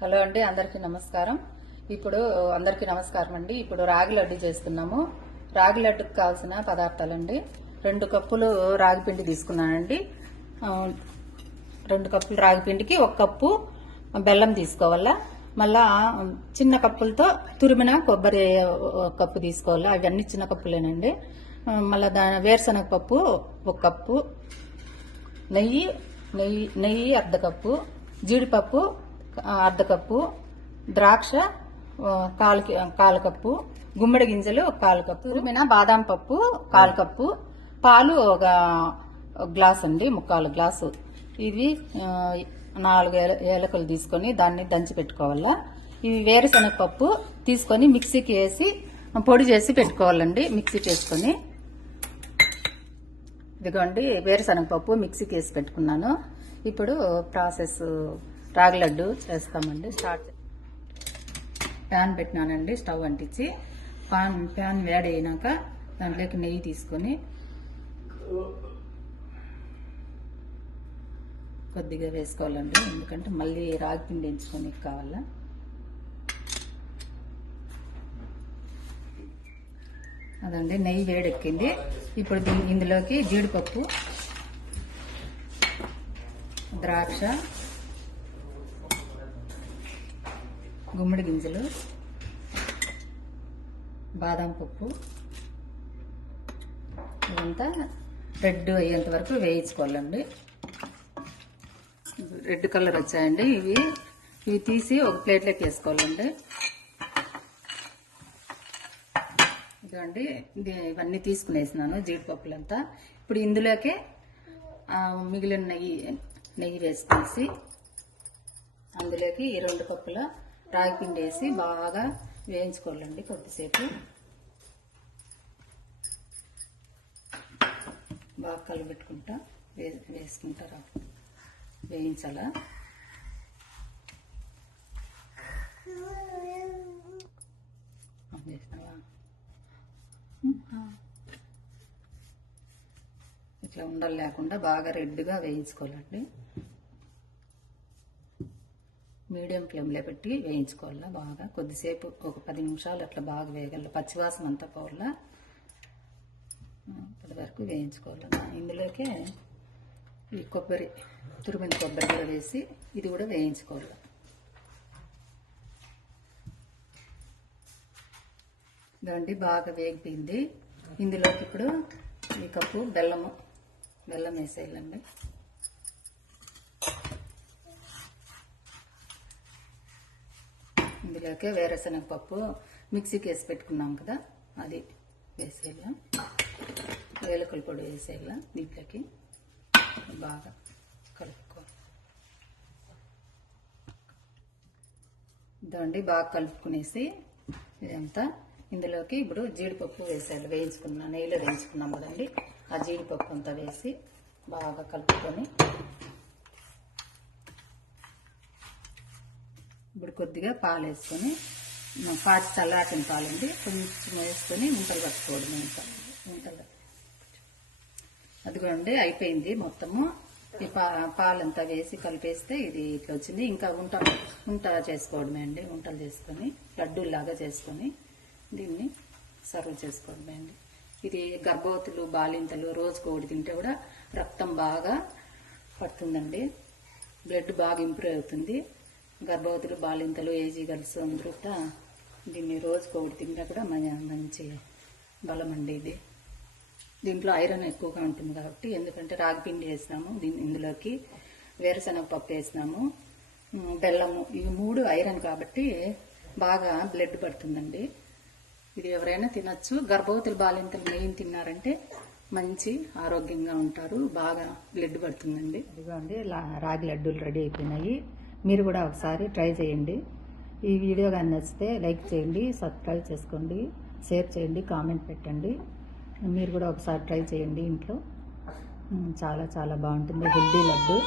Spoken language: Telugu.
హలో అండి, అందరికీ నమస్కారం. ఇప్పుడు రాగి లడ్డు చేస్తున్నాము. రాగి లడ్డుకు కావాల్సిన పదార్థాలండి: 2 కప్పులు రాగి పిండి తీసుకున్నానండి. 2 కప్పులు రాగి పిండికి 1 కప్పు బెల్లం తీసుకోవాలా. మళ్ళా చిన్న కప్పులతో తురిమిన కొబ్బరి 1 కప్పు తీసుకోవాలా. అవన్నీ చిన్న కప్పులేనండి. మళ్ళీ వేరుశనగ పప్పు 1 కప్పు, నెయ్యి 1/2 కప్పు, జీడిపప్పు 1/2 కప్పు, ద్రాక్ష 1/4 కప్పు, గుమ్మడి గింజలు 1/4 కప్పు, తురిమిన బాదాం పప్పు 1/4 కప్పు, పాలు 1 గ్లాస్ అండి, 3/4 గ్లాసు. ఇవి 4 ఏలకలు తీసుకొని దాన్ని దంచి పెట్టుకోవాలా. ఇవి వేరుశనగ పప్పు తీసుకొని మిక్సీకి వేసి పొడి చేసి పెట్టుకోవాలండి. మిక్సీ చేసుకొని ఇదిగోండి, వేరుశనగ పప్పు మిక్సీకి వేసి పెట్టుకున్నాను. ఇప్పుడు ప్రాసెస్ రాగి లడ్డు చేస్తామండి. ప్యాన్ పెట్టినానండి, స్టవ్ అంటించి. ప్యాన్ వేడి అయినాక దాంట్లోకి నెయ్యి తీసుకొని కొద్దిగా వేసుకోవాలండి, ఎందుకంటే మళ్ళీ రాగి పిండి ఎంచుకొని కావాలా. అదండి, నెయ్యి వేడెక్కింది. ఇప్పుడు ఇందులోకి జీడిపప్పు, ద్రాక్ష, గుమ్మడి గింజలు, బాదం పప్పు ఇదంతా రెడ్ అయ్యేంత వరకు వేయించుకోవాలండి. రెడ్ కలర్ వచ్చాయండి. ఇవి తీసి ఒక ప్లేట్లోకి వేసుకోవాలండి. ఇదండి, ఇవన్నీ తీసుకునేసినాను జీడిపప్పులంతా. ఇప్పుడు ఇందులోకే మిగిలిన నెయ్యి వేసుకునేసి అందులోకి ఈ 2 కప్పుల రాగి పిండి వేసి బాగా వేయించుకోవాలండి. కొద్దిసేపు బాగా కలబెట్టుకుంటా వేసుకుంటారా వేయించాలా. ఇట్లా ఉండలు లేకుండా బాగా రెడ్గా వేయించుకోవాలండి. మీడియం ఫ్లేమ్లో పెట్టి వేయించుకోవాలా బాగా. కొద్దిసేపు ఒక 10 నిమిషాలు అట్లా బాగా వేయగల, పచ్చివాసన అంతా పోవాలా. అది వరకు వేయించుకోవాలి. ఇందులోకే ఈ తురిమిన కొబ్బరి కూడా వేసి ఇది కూడా వేయించుకోవాలి. ఇదండి, బాగా వేగిపోయింది. ఇందులోకి ఇప్పుడు ఈ కప్పు బెల్లం వేసేయాలండి. ఇందులోకి వేరుశనగ పప్పు మిక్సీకి వేసి పెట్టుకున్నాం కదా, అది వేసేయాల. ఏలకల పొడి వేసేయాల. దీంట్లోకి బాగా కలుపుకోవాలి. ఇదండి, బాగా కలుపుకునేసి ఇదంతా ఇందులోకి ఇప్పుడు జీడిపప్పు వేసేయాలి. నెయ్యిలో వేయించుకున్నాం కదండి, ఆ జీడిపప్పు అంతా వేసి బాగా కలుపుకొని ఇప్పుడు కొద్దిగా పాలు వేసుకొని, పాచి చల్లారిన పాలండి, కొంచెం వేసుకొని ముంతలు కట్టుకోవడం. ముంతలు అదిగోండి, అయిపోయింది మొత్తము. ఈ పాలంతా వేసి కలిపేస్తే ఇది ఇట్లా వచ్చింది. ఇంకా ఉంట చేసుకోవడమే అండి. ఉంటలు చేసుకొని లడ్డూలాగా చేసుకొని దీన్ని సర్వ్ చేసుకోవడమే అండి. ఇది గర్భవతులు, బాలింతలు రోజుకు ఒకటి తింటే కూడా రక్తం బాగా పడుతుందండి. బ్లడ్ బాగా ఇంప్రూవ్ అవుతుంది. గర్భవతులు, బాలింతలు, ఏజీ గర్ల్స్ అందరూ దీన్ని రోజుకు ఒకటి తింటే కూడా మంచి బలం అండి. దీంట్లో ఐరన్ ఎక్కువగా ఉంటుంది కాబట్టి, ఎందుకంటే రాగి పిండి వేసినాము, ఇందులోకి వేరుశనగ పప్పు వేసినాము, బెల్లము, ఇవి 3 ఐరన్ కాబట్టి బాగా బ్లడ్ పడుతుందండి. ఇది ఎవరైనా తినచ్చు. గర్భవతులు, బాలింతలు మెయిన్ తిన్నారంటే మంచి ఆరోగ్యంగా ఉంటారు. బాగా బ్లడ్ పడుతుందండి. ఇదిగోండి, రాగి లడ్డూలు రెడీ అయిపోయినాయి. మీరు కూడా ఒకసారి ట్రై చేయండి. ఈ వీడియో కానీ నచ్చితే లైక్ చేయండి, సబ్స్క్రైబ్ చేసుకోండి, షేర్ చేయండి, కామెంట్ పెట్టండి. మీరు కూడా ఒకసారి ట్రై చేయండి ఇంట్లో. చాలా చాలా బాగుంటుంది, హెల్దీ లడ్డు.